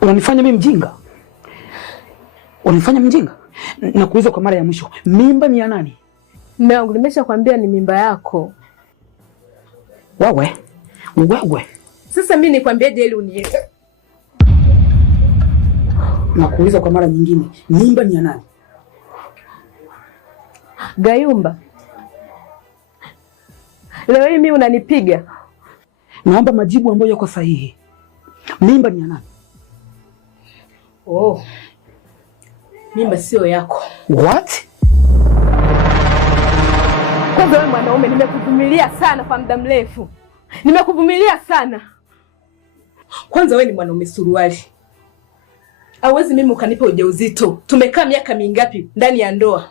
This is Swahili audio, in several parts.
Unanifanya mimi mjinga? Unanifanya mjinga? Nakuuliza kwa mara ya mwisho, mimba ni ya nani? Mume wangu, nimeshakwambia ni mimba yako. Wewe. Sasa mimi nikwambieje ili unielewe? Nakuuliza kwa mara nyingine, mimba ni ya nani? Gayumba. Leo hii mimi unanipiga. Naomba majibu ambayo yako sahihi. Mimba ni ya nani? Oh. Mimba sio yako. What? Kwanza wewe mwanaume, nimekuvumilia sana kwa muda mrefu. Nimekuvumilia sana. Kwanza wewe ni mwanaume suruali. Hauwezi mimi ukanipa ujauzito. Tumekaa miaka mingapi ndani ya ndoa?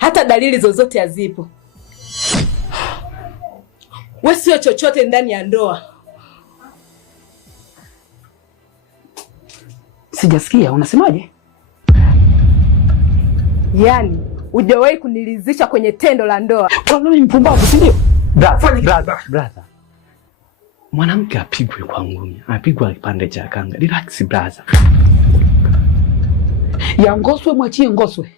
Hata dalili zozote hazipo. Wewe sio chochote ndani ya ndoa. Sijasikia, unasemaje? Yaani, hujawahi kunilizisha kwenye tendo la ndoa. Kwa nini mpumbavu, si ndio? Brother. Mwanamke apigwe kwa ngumi, apigwe kipande cha kanga. Relax brother. Ya Ngoswe mwachie Ngoswe.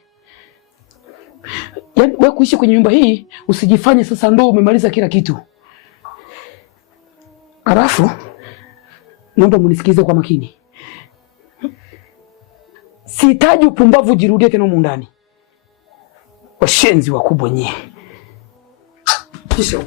Yaani wewe kuishi kwenye nyumba hii usijifanye sasa ndo umemaliza kila kitu. Alafu naomba mnisikilize kwa makini. Sihitaji upumbavu jirudie tena humu ndani. Washenzi wakubwa nyie. Kisha